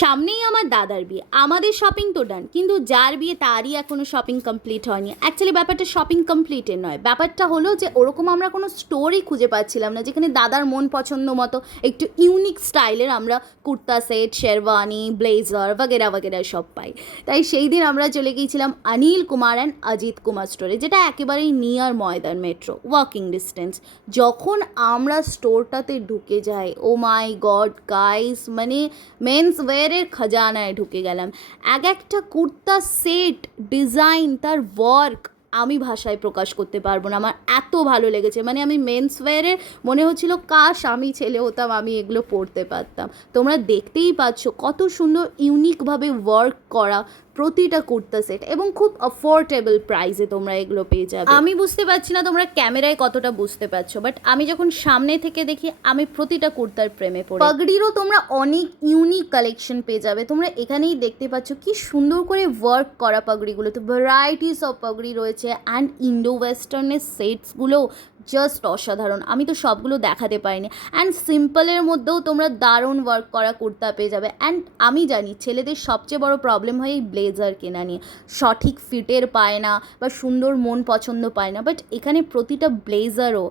সামনেই আমার দাদার বিয়ে, আমাদের শপিং তো ডান, কিন্তু যার বিয়ে তারই এখনও শপিং কমপ্লিট হয়নি। অ্যাকচুয়ালি ব্যাপারটা শপিং কমপ্লিটের নয়, ব্যাপারটা হলো যে ওরকম আমরা কোনো স্টোরই খুঁজে পাচ্ছিলাম না যেখানে দাদার মন পছন্দ মতো একটু ইউনিক স্টাইলের আমরা কুর্তা সেট, শেরওয়ানি, ব্লেজার বগেরা বগেরা সব পাই। তাই সেই দিন আমরা চলে গিয়েছিলাম অনিল কুমার অ্যান্ড অজিত কুমার স্টোরে, যেটা একেবারেই নিয়ার ময়দান মেট্রো, ওয়াকিং ডিস্টেন্স। যখন আমরা স্টোরটাতে ঢুকে যাই, ও মাই গড গাইস, মানে মেন্স ওয়্যারের খাজানায় ঢুকে গেলাম। এক একটা কুর্তা সেট, ডিজাইন, তার ওয়ার্ক আমি ভাষায় প্রকাশ করতে পারবো না, আমার এত ভালো লেগেছে। মানে আমি মেন্স ওয়্যারের মনে হচ্ছিল কাশ আমি ছেলে হতাম, আমি এগুলো পরতে পারতাম। তোমরা দেখতেই পাচ্ছ কত সুন্দর ইউনিকভাবে ওয়ার্ক করা প্রতিটা কুর্তা সেট, এবং খুব অ্যাফোর্ডেবল প্রাইসে তোমরা এগুলো পেয়ে যাবে। আমি বুঝতে পারছি না তোমরা ক্যামেরায় কতটা বুঝতে পারছো, বাট আমি যখন সামনে থেকে দেখি আমি প্রতিটা কুর্তার প্রেমে পড়ি। পাগড়িরও তোমরা অনেক ইউনিক কালেকশন পেয়ে যাবে। তোমরা এখানেই দেখতে পাচ্ছ কি সুন্দর করে ওয়ার্ক করা পাগড়িগুলো, তো ভ্যারাইটিস অফ পাগড়ি রয়েছে। অ্যান্ড ইন্ডো ওয়েস্টার্নের সেটসগুলো জাস্ট অসাধারণ, আমি তো সবগুলো দেখাতে পারিনি। অ্যান্ড সিম্পলের মধ্যেও তোমরা দারুণ ওয়ার্ক করা কুর্তা পেয়ে যাবে। অ্যান্ড আমি জানি ছেলেদের সবচেয়ে বড় প্রবলেম হয় এই ব্লেজার কেনা নিয়ে, সঠিক ফিটের পায় না বা সুন্দর মন পছন্দ পায় না, বাট এখানে প্রতিটা ব্লেজারও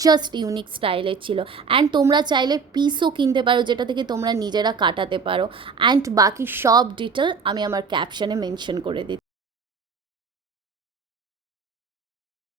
জাস্ট ইউনিক স্টাইলের ছিল। অ্যান্ড তোমরা চাইলে পিসও কিনতে পারো, যেটা থেকে তোমরা নিজেরা কাটাতে পারো। অ্যান্ড বাকি সব ডিটেল আমি আমার ক্যাপশনে মেনশন করে দিচ্ছি।